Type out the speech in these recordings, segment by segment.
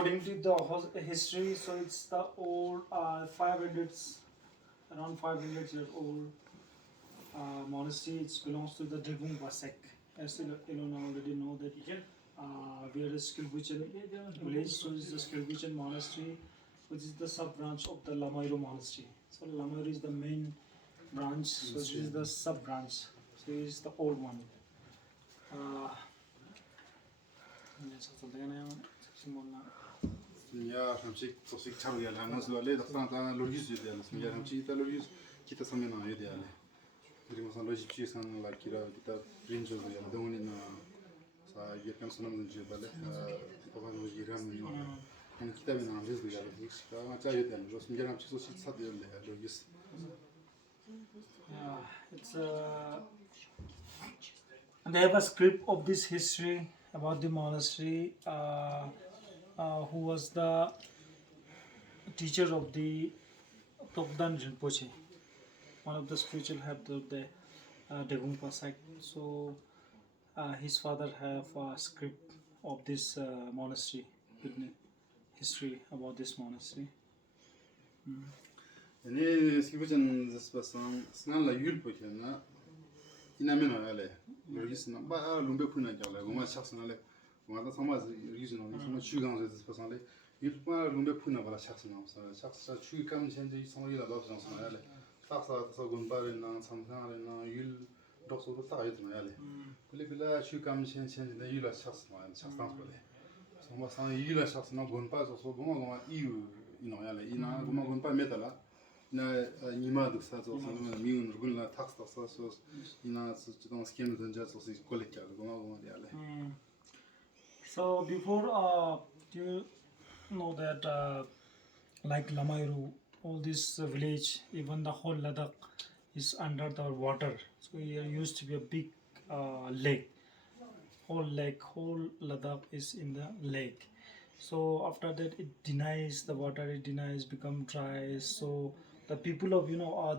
According to the history, so it's the old 500s, around 500 years old monastery. It belongs to the Dragung Pasek. As Ilona already know that we are a Skurbучан village, so it's the Skurbучан monastery, which is the sub branch of the Lamairu monastery. So Lamairu is the main branch, so this is the sub branch. So it is the old one. Я хамчик тосик чамриял хамнас вале дастан логис диал смия хамчи та логис кита самена юдиал 그리고 선 로지 취선 라키라 기타 프린저 디알 동원이나 사 예kan 선음 지 발레 도반 로지 람 한 기타비나 암제스 디알 익스가 자 유디알 로 смия хам치 소시 사디알 로기스 It's they have a script of this history about the monastery, who was the teacher of the Tokdan Rinpoche, one of the spiritual heads of the Dragung Pasek. So his father have a script of this monastery, history about this monastery. 네 스키부전 스파상 스난라 율포케나 이나메나 알레 로기스나 바 룸베푸나 잘레 고마 샤스나레 고마다 사마즈 리즈노 사마 추강제 스파상레 율파 룸베푸나 바라 샤스나 샤스사 추감 현재 성이라 바스나 알레 사사 서군바르나 삼상레나 율 독소도 따이드나 알레 빌레빌라 추감 현재 율라 샤스나 샤스나스레 사마상 율라 샤스나 곤파서 고마 이유 이노야레 이나 고마 곤파 메달라 나 니마도 사서 미운 루글나 탁스다 사서 이나 좀 스캔을 던져서 콜렉트하고 고마워 말이야. So before you know that like Lamairu, all this village, even the whole Ladakh is under the water. So here used to be a big lake. Whole Ladakh is in the lake. So after that it denies the water, it denies become dry. So the people of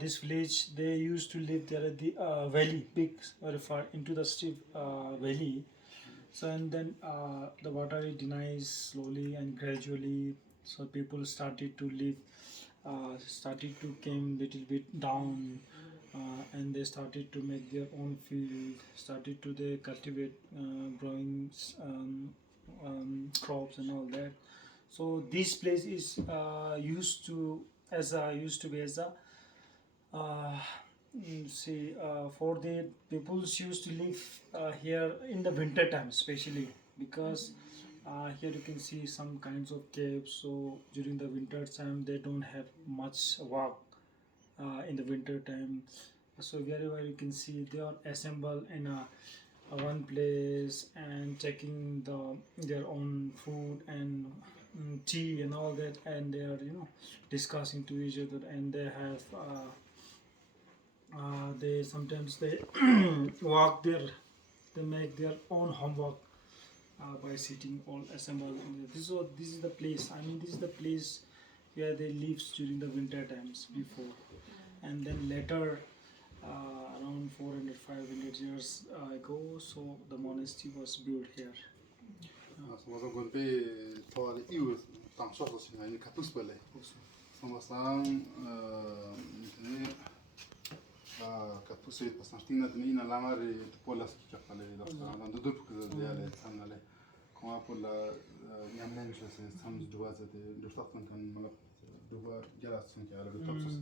this village, they used to live there at the valley, big, very far into the steep valley. So and then the water it denies slowly and gradually. So people started to live, started to came little bit down, and they started to make their own field. Started to they cultivate, growing crops and all that. So this place is used to be as a for the peoples used to live here in the winter time, especially because here you can see some kinds of caves. So during the winter time they don't have much work in the winter time. So wherever you can see they are assembled in one place and taking their own food and tea and all that, and they are discussing to each other, and they have they sometimes they walk there, they make their own homework by sitting all assembled. This is the place, this is the place where they live during the winter times before, and then later around 400-500 years ago, so the monastery was built here. So 곤페 토알 이우 당소서 시나니 카투스벨레 소마상 카투스이 파산티나 드니나 라마리 폴라스 키카팔레 다나 두두프 그데알레 산나레 코마 폴라 냠넨체스 삼즈 두와제데 두파콘 칸 마 두바 게라스킨 게알레 톱스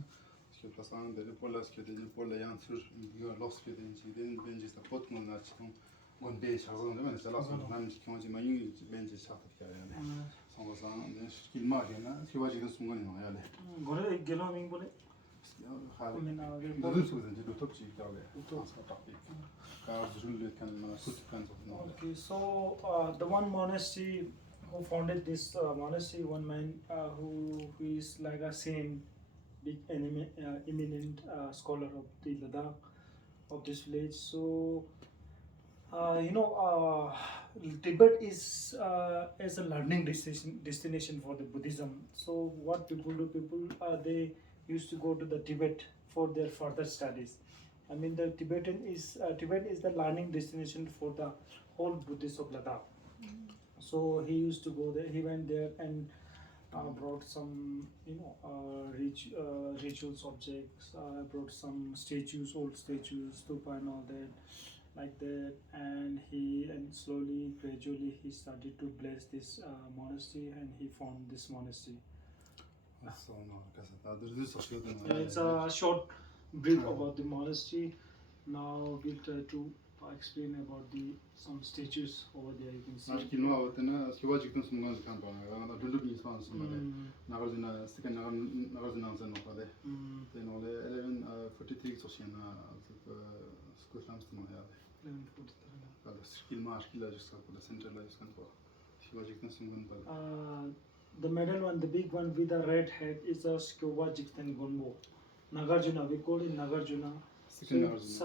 ske pasan de 폴라스 게데 폴라 양츠 유 로스 게데 인지덴 벤지스타 포트몬 나치통 곤베 샤고는 면 살아서 남지 경험이 많이 벤지 샤트가야네. 성고상 네 스킬마게나 시와지도 순간이 나야래. 고래 geloming bole 나도 소든지 도톱지 있다래. 토픽. 가즈룰레 칸 수트칸 Okay, so the one monastery who founded this monastery, one man who is like a saint, big eminent scholar of the Ladakh, of this village. So Tibet is as a learning destination for the Buddhism. So what people do, they used to go to the Tibet for their further studies. The Tibet is the learning destination for the whole Buddhists of Ladakh. So he used to go there. He went there and brought some, rituals objects. Brought some statues, old statues, stupa and all that, like that. And slowly, gradually, he started to bless this monastery, and he found this monastery. So no, there's this It's a short brief about the monastery. Now we'll try to explain about some statues over there. You can see. Nagarjuna, second Nagarjuna and Nopade. Then all 1143 school slums to my the middle one, the big one with the red head, is a Skurbучан Гонпа. Nagarjuna, we call it Nagarjuna.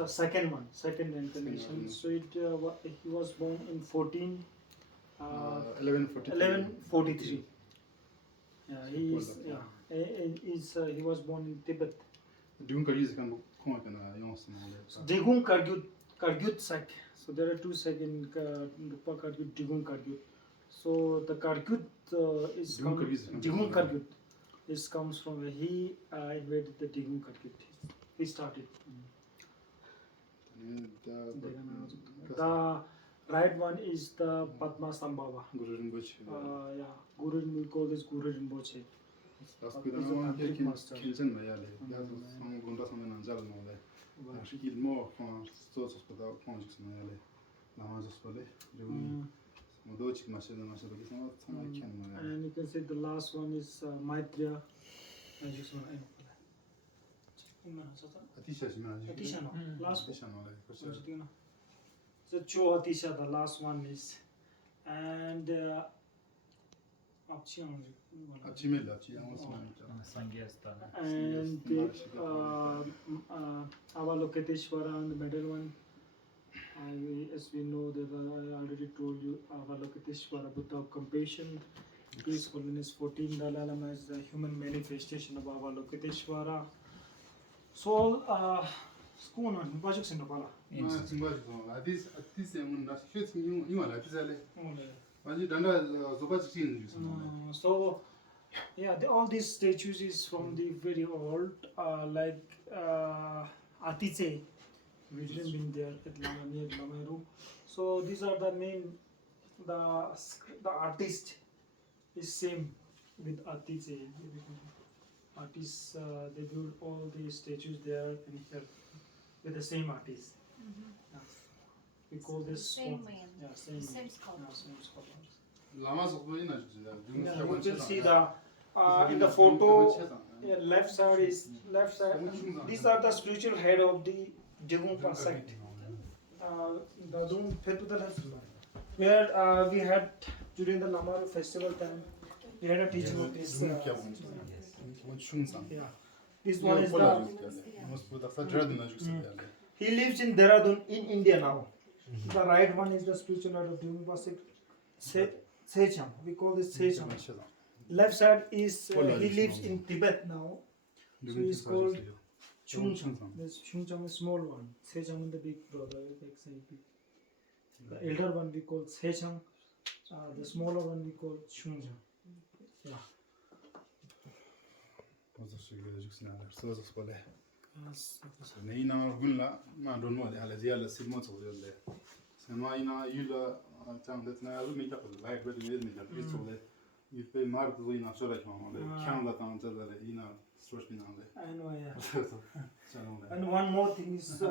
Second one, second incarnation. So he was born in 1143. Yeah, he was born in Tibet. Digung Kargyut Sak. So there are two Sak in Rupa Kargyut, Digung Kargyut. So the Kargyut Digung Kargyut comes from where he invaded the Digung Kargyut. He started. The right one is the Padma Sambhava. Guru Rinpoche. We call this Guru Rinpoche. And you can see the last one is Maitreya. Last one. So Atisha, the last one is, and Avalokiteshvara on the middle one. As we know, I already told you, Avalokiteshvara, Buddha of compassion. His Holiness 14 Dalai Lama is the human manifestation of Avalokiteshvara. So, school on projects in the Pala. So, yeah, all these statues is from the very old, like Atice, which has been there at near Lamairu. So these are the main, the artist is same with Atice. Artists, they build all the statues there and here with the same artist. Yeah. We call this same man. Yeah, same sculptor. Yeah, same sculptor. You can see the in the photo, left side. These are the spiritual head of the Jagumpa site. Where we had during the Lamaru festival time, we had a teaching of this. Yeah. This one is the. He lives in Dehradun in India now. The right one is the spiritual head of Jagumpa site. Secham. We call this Secham. Left side is he lives in Tibet now. So he's called Chungchang. This Chungchang is small one. Secham is the big brother. The elder one we call Secham. The smaller one we call Chungchang. Yeah. You pay Mart in a sort of count that on I know, yeah. And one more thing is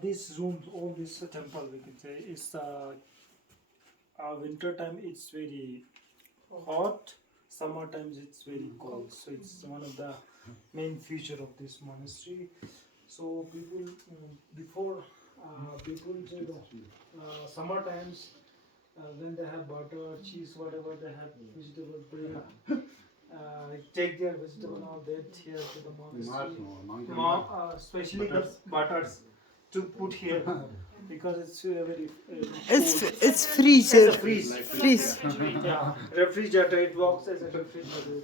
this room, all this temple, we can say, is winter time it's very hot, summer times it's very cold. So it's one of the main feature of this monastery. So people before summer times when they have butter, cheese, whatever they have vegetables, take their vegetable all that here to the monastery. Especially the butters to put here because it's very. It's freezer. It's a freeze. Yeah, refrigerator. It works as a refrigerator.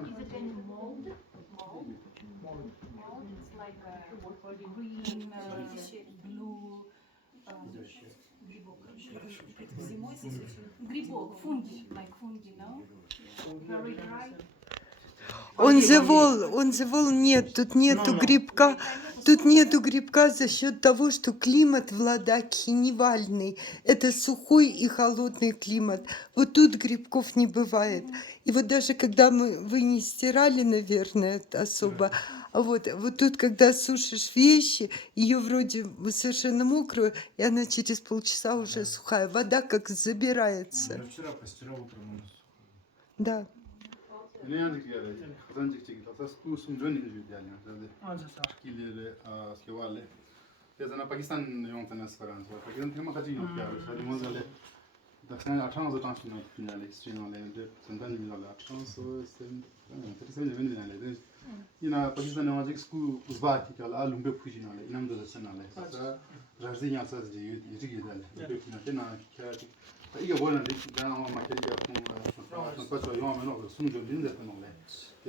Is it any mold? Mold. It's like a green, blue, Грибок, fungi, like fungi, no? Very dry. On the wall нет, тут нету грибка. Тут нету грибка за счет того, что климат в Ладакхе невальный. Это сухой и холодный климат. Вот тут грибков не бывает. И вот даже когда вы не стирали, наверное, это особо, а вот тут, когда сушишь вещи, ее вроде бы совершенно мокрую, и она через полчаса уже сухая. Вода как забирается. Я вчера постирал утром. Да. Ne yazık ki yani kazanacak şekilde asas kursum dönüyor yani. हजुर sir Skillleri skewale. Tezana Pakistan yöntemi esperanto. Pakistan tema kaçı yok ya. Sadece mazale. Daksan 18 ans sonra finale finale de sendan milala 18 sen ben finale. Yine Pakistan yöneticisi ku uzbaki kala lumbe pujinale. İnam da senale. Sa rajdinya saz diye yürü gidelim. Lumbe finale na kâti. 이게 뭐는 내가 아마 마케팅이 좀 빠져 요하면은 숨좀 린데 때문에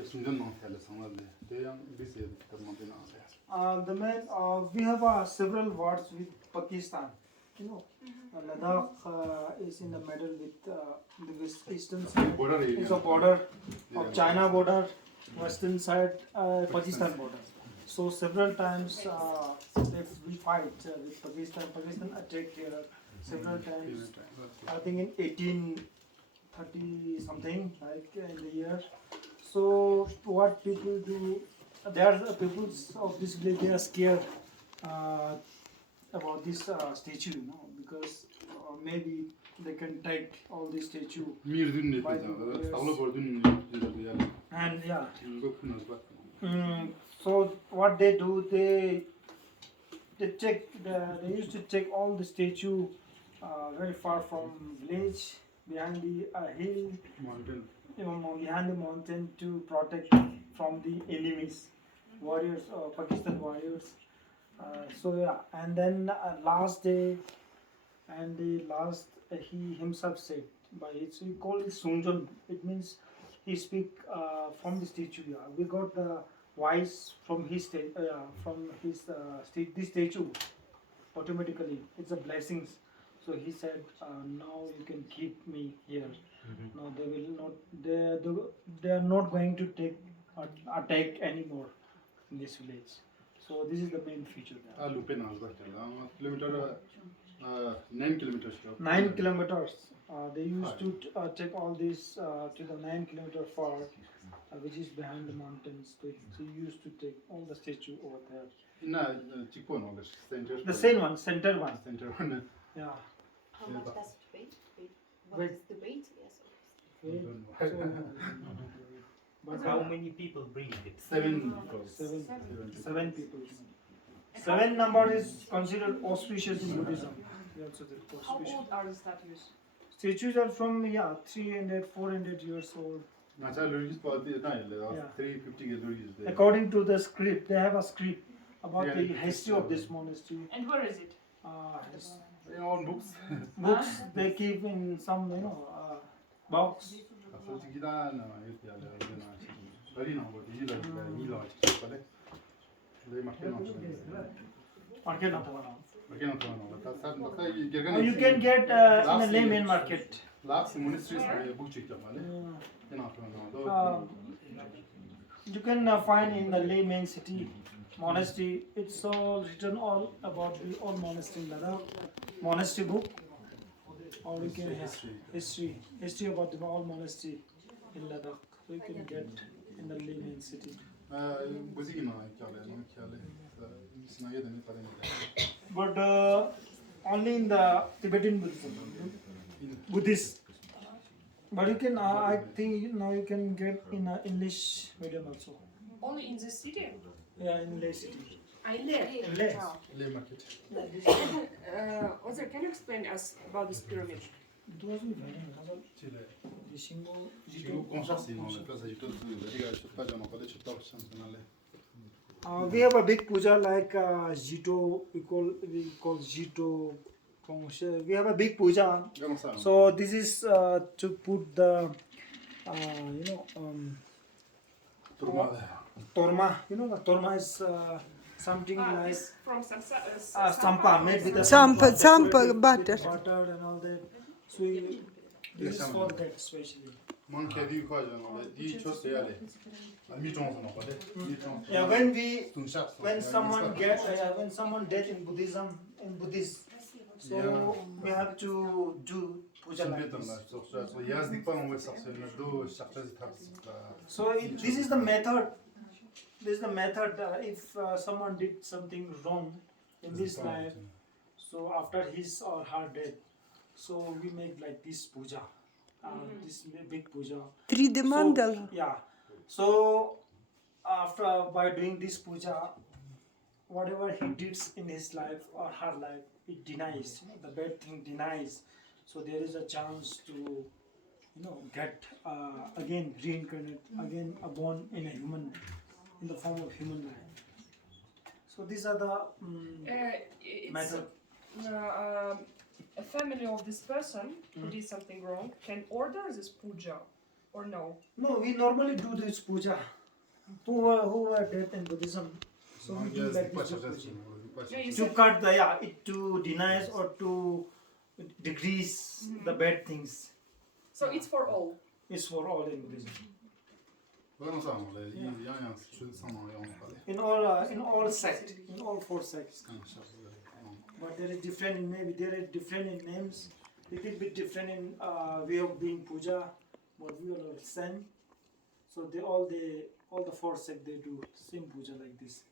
숨좀 넣어야 상관없네. 대양 비슷해 그런데 나와요. The main, we have several wars with Pakistan. You know, Ladakh is in the middle with the eastern side. Border area. It's a border of China border, western side Pakistan border. So several times we fight with Pakistan. Pakistan attacked here several times. I think in 1830 something, like in the year. So what people do? There are people of this village. They are scared about this statue, you know, because maybe they can take all this statue. Mirdün ne dedi? Tavla bordun ne yani? And yeah. Bakınız bak. So what they do, they check. They used to check all the statue very far from village, behind the hill, Mountain. Behind the mountain to protect from the enemies, warriors, Pakistan warriors. So yeah, and then last day, and the last he himself said by it. So he called it Sunjan. It means he speak from the statue. Yeah, we got the voice from his this statue. Automatically, it's a blessings. So he said, now you can keep me here. No, they will not. They are not going to attack anymore in this village. So this is the main feature there. Lupenaz bakıyorlar. Kilometre 9 kilometers. 9 kilometers. They used to take all this to the 9 kilometer far, which is behind the mountains. They used to take all the statue over there. Center. The same one, center one. Center one. Yeah. How much does it weigh? What Weight. is the weight? Yes. But How many people bring it? 7 seven people. 7 number is considered auspicious in Buddhism. Also the How auspicious. old are the statues? Statues are from 300, 400 years old. Mesela lörgüs parti Yeah. 350 lörgüs. According to the script, they have a script about the Yeah. history of this monastery. And where is it? On books. Books they keep in some box. Aslında giden ama yok ya. Bari na bu dijital nila çıkıyor. Le makine Market not one. makine tamam. You can get in a layman market. Last monasteries book çıktı ama. Ne yapıyorsun? You can find in the layman city monastery. It's all written all about the all monastery in Ladakh. Monastery book. Or you can history about the all monastery in Ladakh. So you can get in the layman city. Buzina kâle. Sınaya da ne kadar ne? But only in the Tibetan Buddhism, Buddhist. But you can, I think now you can get in English medium also. Only in the city? Yeah, in Leh city. I live. In Leh. Le market. Ozer, can you explain us about this pyramid? It wasn't very well. Chile. The symbol. Chile conscience no le place ajouter diga chutta jana pale chutta sanale. We have a big puja like Jito. We call Jito. We have a big puja. So this is to put the torma. You know the torma is something like This from sampa made with the Sampa decorated butter. with butter and all that. So this is for that especially. Man kedi ko ja no le di cho se ale mi tong so no ko le mi tong Yeah, when someone when gets when someone dead in Buddhism in Buddhist, so Yeah. we have to do puja like this. so yaz dik pa on va sortir le do chercher des trappes So this is the method. This is the method. If someone did something wrong in this life, so after his or her death, so we make like this puja, this big puja. 3D mandala. Yeah. So after by doing this puja, whatever he did in his life or her life, it denies. The bad thing denies. So there is a chance to, get again reincarnate, again born in a human, in the form of human life. So these are the it's method. A family of this person who did something wrong can order this puja or no? No, we normally do this puja. Who were dead in Buddhism, so we do like this puja. Yeah, you To said cut it to denies or to decrease the bad things. so. It's for all. It's for all in Buddhism. vraiment ça no le yang yang ça no yon pa le In all sects, in all 4 sects. But there is different in maybe there is different in names, little bit different in way of doing puja, but we all are same. So all the 4 sects they do same puja like this.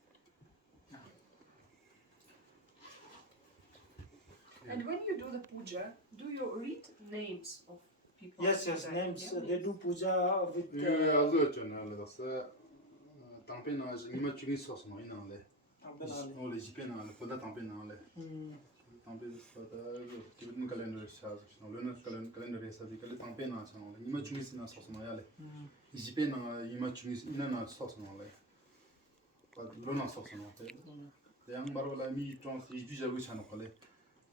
And when you do the puja, do you read names of people? Yes, who died? names. Yeah. They do puja with. 그 아주 전에 le ça tampen na ni ma chuni sos no ina le on le jipe na le poda tampen na le tampen ça da tu veux calendar ça no le calendar ça dit que le tampen na ça no le ni ma chuni na sos no ya le jipe na ni ma chuni ina na sos no le pas le na sos no te yang baro la mi trans ji ja wi chano le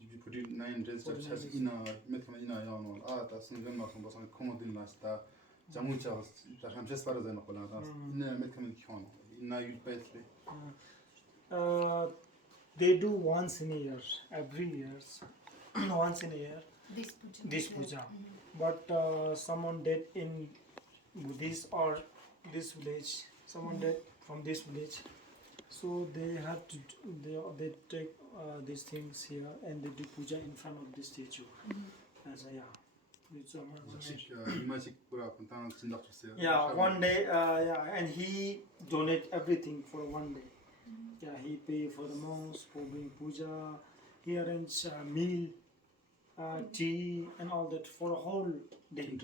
ji put 9 days of chas ina met kama ina ya no ta sun ven ma son bosan commodin la sta jamu cha ta ham ches para zeno kola ta ina met kama kion ina yul petre They do once in a year, every year, once in a year. This puja. This puja. But someone dead in Buddhist or this village, someone dead from this village, so they have to they take these things here and they do puja in front of the statue. As it's imagine pura contant sindak se one day and he donate everything for one day. Yeah, he pay for the monks for doing puja. He arrange meal, tea, and all that for a whole day.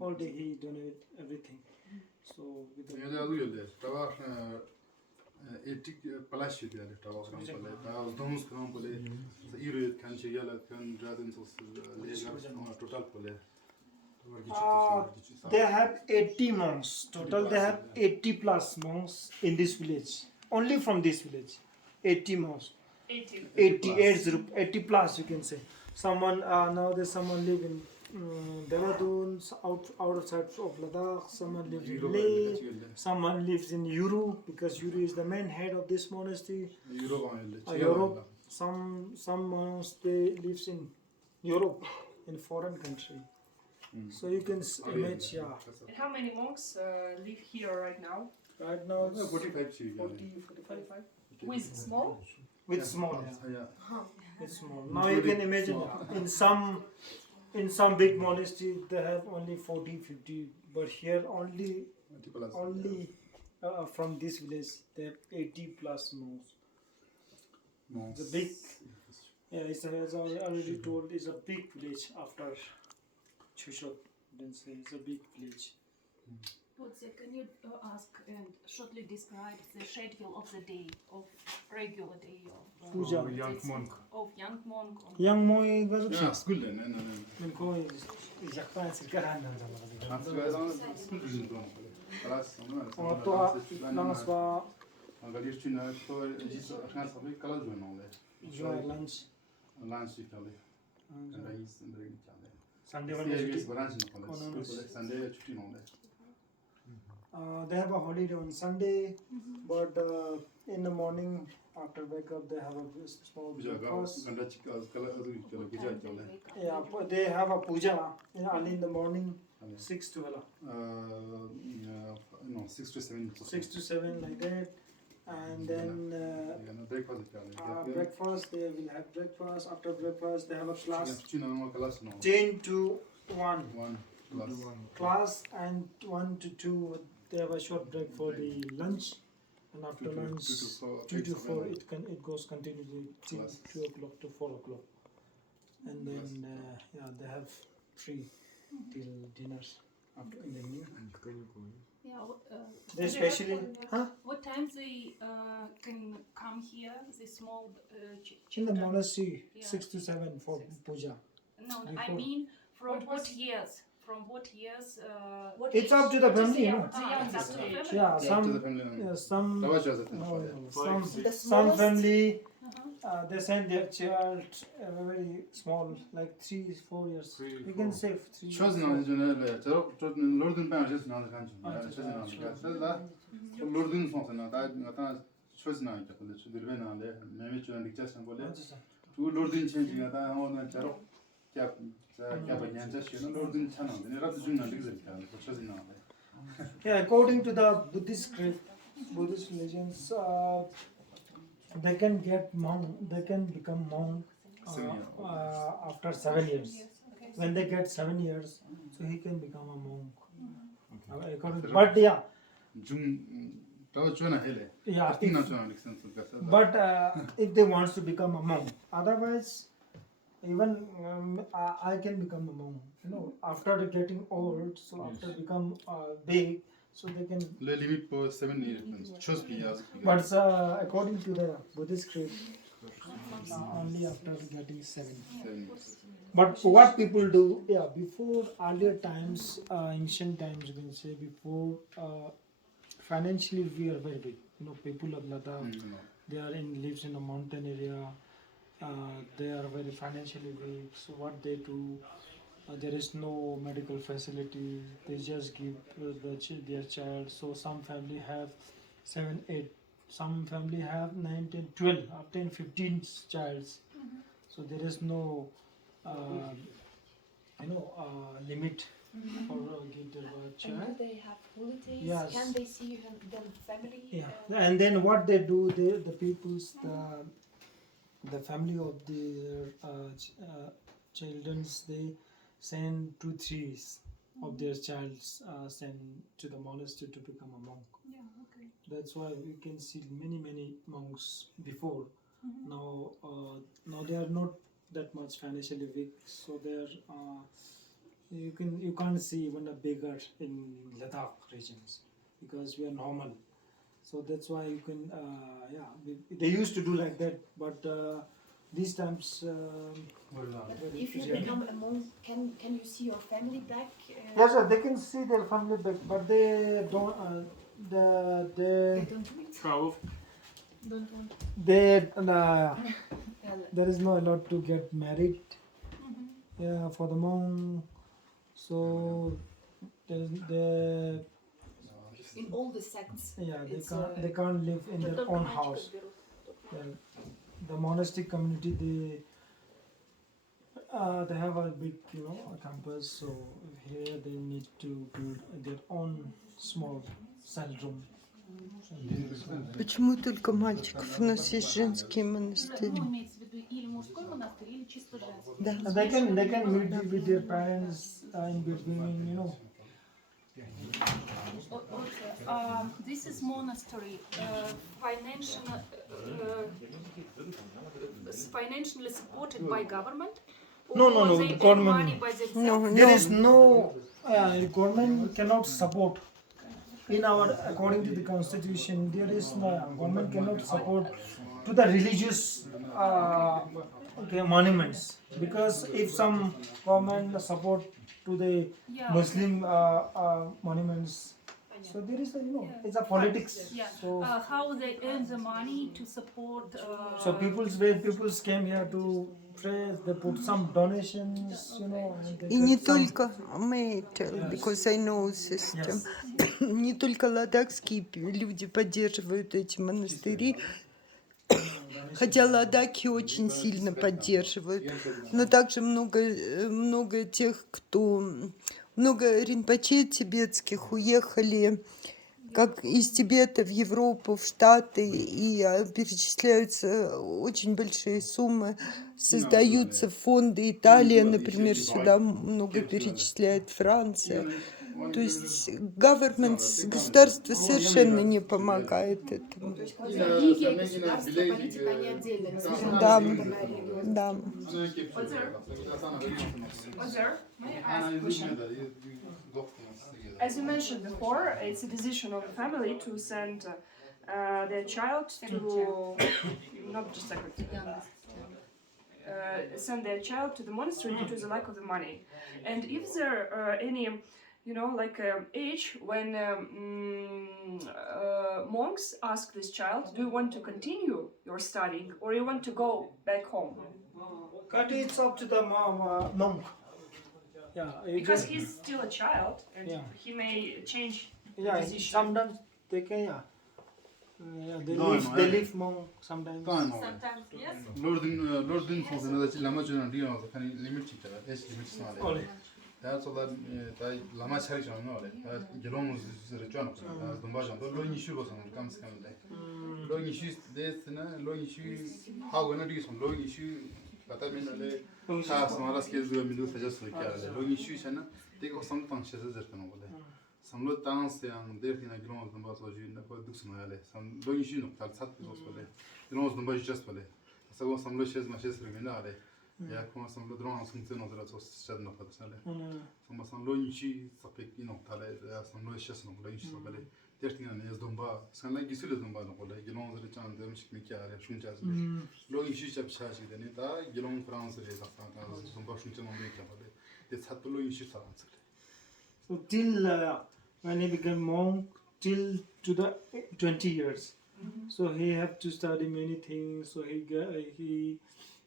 Whole day he donate everything. So with the ya du yelde tava etik palacio de tava kan pale ta dons kan pale ire kan chegala kan draden sos legar total pale they have 80 monks total. They have 80 plus monks in this village. Only from this village, 80 monks. 80 plus you can say. Someone nowadays someone live in Dehradun, outside of Ladakh. Someone lives in Leh. Someone lives in Europe because Europe is the main head of this monastery. Europe. Some monks they lives in Europe, in foreign country. So you can imagine. And how many monks live here right now? Right now it's 45 45. With small? with small. yeah It's small. Now you can imagine in some big monastery they have only 40, 50, but here only from this village they have 80 plus monks. It's a big, it's as I already told, it's a big village after Chushot. Then say it's a big village. Can you ask and shortly describe the schedule of the day, of regular day of Puja. young monk? Of young monk. Young monk yeah school ne men ko Japan se karana school du don class on to langswa galir tu na to dis rien ça fait kala non le joy lunch lunch itali and I is Sunday Sunday holiday. branch no Sunday chutti non le They have a holiday on Sunday, but in the morning after wake up they have a small breakfast. Yeah, but they have a puja early in the morning, 6 to 6 to 7. 6 to 7 like that, and then breakfast they will have breakfast. After breakfast they have a class 10 to 1 class, and 1 to 2 they have a short break for the lunch, and after lunch 2 to 4 it goes continuously till 2 o'clock to 4 o'clock, and then they have free till dinners after in the evening. Yeah, They especially what times they can come here? The small in the children? monastery Yeah. 6 to 7 for puja. No, I before. mean from What what was- years? From what years? It's up to the family, you know. It's up to the family. Yeah, Up to the some family. some That was just it. no, The some smallest- family Uh-huh. they send their child very small, like 3-4 years. You can say 3. Chosen on the Lorden Bang just not the country. Lorden Fontaine, that chosen on the Levena, maybe to an exception. Two Lorden changing at that on the Jarok Cap Lorden Channel, and you have to do an chosen on Yeah, according to the Buddhist script, Buddhist religions, they can get monk. They can become monk 7 years. after 7 years. Okay. When they get 7 years, so he can become a monk. But yeah, yeah. But if they want to become a monk, otherwise, even I can become a monk. You know, after getting old, so after become big, so they can. Limit for 7 years. Choose me as. But according to the Buddhist script, only after getting 7. But what people do, before earlier times, ancient times, you can say before, financially we are very big. You know, people of Ladakh, they are lives in a mountain area. They are very financially weak. So what they do, there is no medical facility. They just give their child. So some family have 7, 8. Some family have 9, 10, 12, up 10, 15 childs. So there is no, limit for give their And child. do they have holidays? Yes. Can they see their family? Yeah, and then what they do, the people's the family of the childrens, they send 2, 3 of their childs send to the monastery to become a monk. Yeah, okay. That's why we can see many monks before. Now they are not that much financially weak, so they're you can't see even a beggar in Ladakh regions because we are normal. So that's why you can they used to do like that, but these times If you become a monk, can you see your family back? yes, sir, they can see their family back, but they don't They don't do it. Don't want. there is no allowed to get married for the monk, so they In all the sects. It's, they can't live in their own house. The monastic community they have a big campus, so here they need to build their own small cell room. Почему только мальчиков? У нас есть женские монастыри. Ну, имеется в виду или мужской монастырь, или чисто женский. Да. And they can meet with their parents in between, This is monastery, financially supported by government. No, Or they the earn government- money by themselves. No, There no. is no government cannot support. In according to the constitution, there is no government cannot support to the religious monuments, because if some government support to the Yeah. Muslim monuments, so there is it's a politics. Yeah. So How they earn the money to support. people came here to phrase, they put some donations, you know. And they И не get some- только, may I tell, because I know system, не только ладакские люди поддерживают эти монастыри, хотя ладаки очень сильно поддерживают, но также много тех, много ринпоче тибетских уехали как из Тибета в Европу, в Штаты, и перечисляются очень большие суммы, создаются фонды. Италия, например, сюда много перечисляет, Франция. То есть государство совершенно не помогает этому. То есть вот религия, государство, политика, они отдельно. Да, Регион. да. Ozar, may I ask a question? As you mentioned before, it's a decision of a family to send their child to not just second, send their child to the monastery due to the lack of the money. And if there are any, you know, like age when monks ask this child, do you want to continue your studying or you want to go back home? But it's up to the monk. Yeah, you Because just- he's still a child and Yeah. he may change yeah, decision. sometimes they can, yeah. They No, leave, no, they yeah. leave monk sometimes. Sometimes, yes. Lord din for the lama juna dio kan limit chita age limit snale Ole. da so da lama chari jona no le gelong rejon da domba jan lo ni shu bosan kam skam le lo ni shu de na lo ni shu ha gona di son lo ni shu kata min le ta samara ske zo min do saja so kya le lo ni shu chana de ko sam tang sheze zer kan le samlo tang se ang de na gelong domba so ju na ko duk sma le sam lo ni shu no tal sat so le gelong domba ju just le Само самло шез машез регионале. Я кому самло дрон функционал за то шез на подсале. Само самло ничи сапек ино тале самло шез на ло ничи сапеле. Тертина не сдомба. Санла гисуле сдомба на коле. Гелон за чан дем шикми кяре шунчаз. Ло ничи чап шаш гидене та гелон франс ре та сдомба шунчан не кяре. Дет хат ло ничи франс. So till when he became monk, till to the 20 years. So he have to study many things. So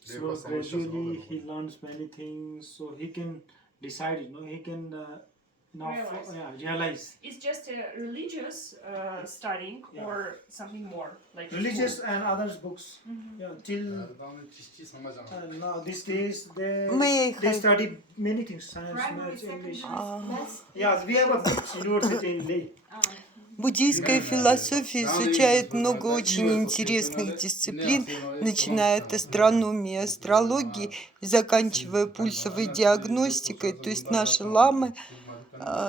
so gradually he learns many things. So he can decide. He can realize. It's just a religious studying Yeah. or something more like Religious school. and others books. Yeah, till 다음에 치치 상마장. now these days May I they have- study many things: science, Primary, maths, English. secondary, maths. Yeah, we have a big university in Leh. Буддийская философия изучает много очень интересных дисциплин, начиная от астрономии, астрологии и заканчивая пульсовой диагностикой. То есть наши ламы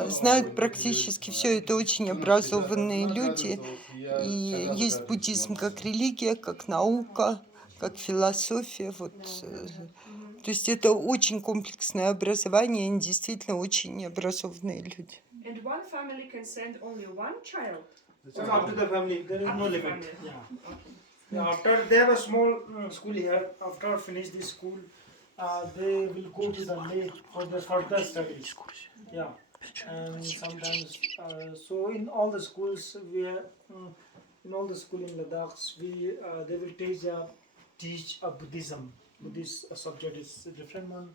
знают практически все. Это очень образованные люди. И есть буддизм как религия, как наука, как философия. Вот. То есть это очень комплексное образование, они действительно очень образованные люди. And one family can send only one child. So up to the family, there is Up no to the limit. family. Yeah. After they have a small school here, after finish this school, they will go to the Leh for their further studies. Yeah, and sometimes so in all the schools in all the school in Ladakh, they will teach Buddhism. Buddhist subject is a different one.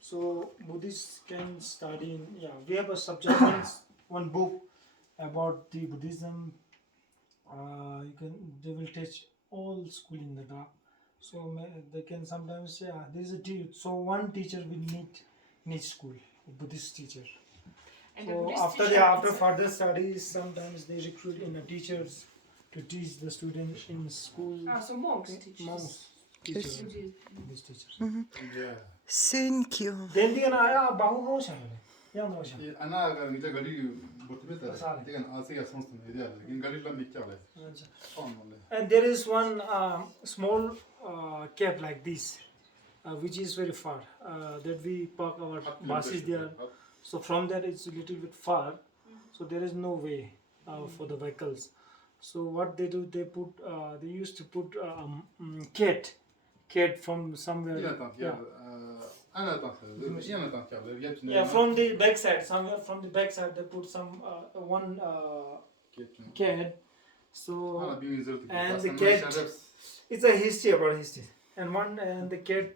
So Buddhists can study. We have a subject one book about the Buddhism. They will teach all school in Ladakh. So they can sometimes say, there is a teacher. So one teacher will meet in each school, a Buddhist teacher. And the So Buddhist after teacher after is- further studies, sometimes they recruit teachers to teach the students in school. So monks teach. Monks, teachers, Buddhist teachers. Thank you. Then they can bahu ho shamane. Yeah, no sham. انا اذا قالي بطبيعه ديك اسيا سونستن ايديال لكن قالي لما يتعلى And there is one small cave like this, which is very far. That we park our buses there. So from there it's a little bit far. So there is no way for the vehicles. So what they do, they used to put cat from somewhere. انا طاف ماشي انا طاف Yeah, from the backside, somewhere from the backside they put some one cat. So انا بيزرت and the cat, it's a history about history. And the cat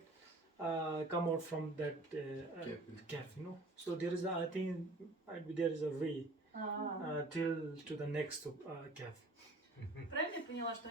come out from that cave, you know. So there is, I think, there is a way till to the next cave. Правильно я поняла, что